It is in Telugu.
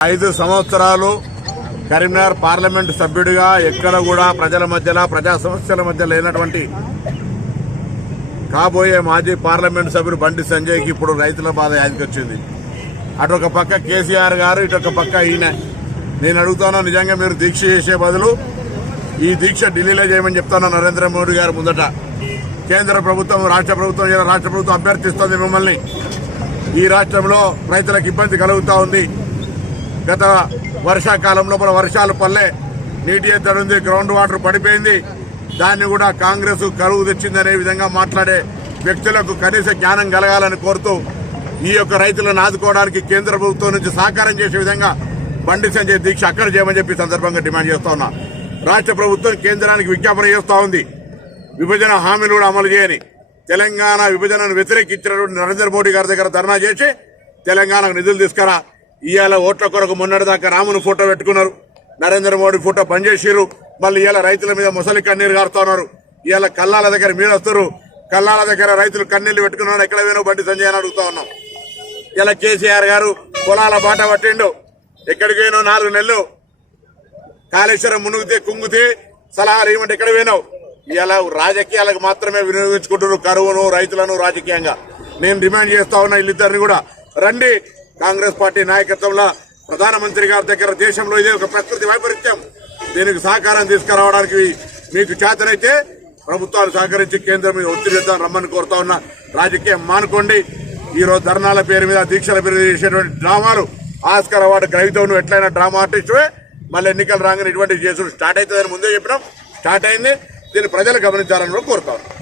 ఐదు సంవత్సరాలు కరీంనగర్ పార్లమెంట్ సభ్యుడిగా ఎక్కడ కూడా ప్రజల మధ్యలో ప్రజా సమస్యల మధ్య లేనటువంటి కాబోయే మాజీ పార్లమెంట్ సభ్యుడు బండి సంజయ్కి ఇప్పుడు రైతుల బాధ యాదికొచ్చింది అటు ఒక పక్క కేసీఆర్ గారు ఇటు ఒక పక్క ఈయన. నేను అడుగుతాను నిజంగా మీరు దీక్ష చేసే బదులు ఈ దీక్ష ఢిల్లీలో చేయమని చెప్తాను నరేంద్ర మోడీ గారు ముందట. కేంద్ర ప్రభుత్వం రాష్ట్ర ప్రభుత్వం రాష్ట్ర ప్రభుత్వం అభ్యర్థిస్తోంది మిమ్మల్ని. ఈ రాష్ట్రంలో రైతులకు ఇబ్బంది కలుగుతూ ఉంది. గత వర్షాకాలంలో మన వర్షాలు పల్లె నీటి ఎద్దడి ఉంది గ్రౌండ్ వాటర్ పడిపోయింది. దాన్ని కూడా కాంగ్రెస్ కరువు తెచ్చిందనే విధంగా మాట్లాడే వ్యక్తులకు కనీస జ్ఞానం కలగాలని కోరుతూ ఈ యొక్క రైతులను ఆదుకోవడానికి కేంద్ర ప్రభుత్వం నుంచి సహకారం చేసే విధంగా బండి సంజయ్ దీక్ష అక్కడ చేయమని చెప్పి సందర్భంగా డిమాండ్ చేస్తా ఉన్నా. రాష్ట్ర ప్రభుత్వం కేంద్రానికి విజ్ఞాపన చేస్తూ ఉంది. విభజన హామీలు కూడా అమలు చేయని తెలంగాణ విభజనను వ్యతిరేకించినటువంటి నరేంద్ర మోడీ గారి దగ్గర ధర్నా చేసి తెలంగాణకు నిధులు తీసుకురా. ఇవాళ ఓట్ల కొరకు మొన్నటిదాకా రాముని ఫోటో పెట్టుకున్నారు. నరేంద్ర మోడీ ఫోటో పనిచేసారు మళ్ళీ ఇవాళ రైతుల మీద ముసలి కన్నీరు కారుతున్నారు ఇవాళ కల్లాల దగ్గర మీరు వస్తారు కల్లాల దగ్గర రైతులు కన్నీళ్ళు పెట్టుకున్నారు ఎక్కడ వేణు బండి సంజయ్ అని అడుగుతా ఉన్నాం. ఇలా కేసీఆర్ గారు పొలాల బాట పట్టిండు. ఎక్కడికి పోయినావు? నాలుగు నెలలు. కాళేశ్వరం మునుగుతే కుంగితే సలహాలు ఏమంటే ఎక్కడ పోయినావు? ఇలా రాజకీయాలకు మాత్రమే వినియోగించుకుంటున్నారు కరువును రైతులను రాజకీయంగా. నేను డిమాండ్ చేస్తా ఉన్నా వీళ్ళిద్దరిని కూడా. రండి కాంగ్రెస్ పార్టీ నాయకత్వంలో ప్రధానమంత్రి గారి దగ్గర దేశంలో ఇదే ఒక ప్రకృతి వైపరీత్యం. దీనికి సహకారం తీసుకురావడానికి మీకు చేతనైతే ప్రభుత్వాలు సహకరించి కేంద్రం మీద ఒత్తిడి చేద్దాం రమ్మని కోరుతా ఉన్న. రాజకీయం మానుకోండి. ఈ రోజు ధర్నాల పేరు మీద దీక్షల పేరు చేసేటువంటి డ్రామాలు ఆస్కర్ అవార్డు గ్రహీతవును ఎట్లయినా డ్రామా ఆర్టిస్టువే. మళ్ళీ ఎన్నికలు రాగానే ఇటువంటి చేసుడు స్టార్ట్ అవుతుందని ముందే చెప్పినాం. స్టార్ట్ అయింది. దీన్ని ప్రజలు గమనించాలని కూడా కోరుతా ఉన్నాం.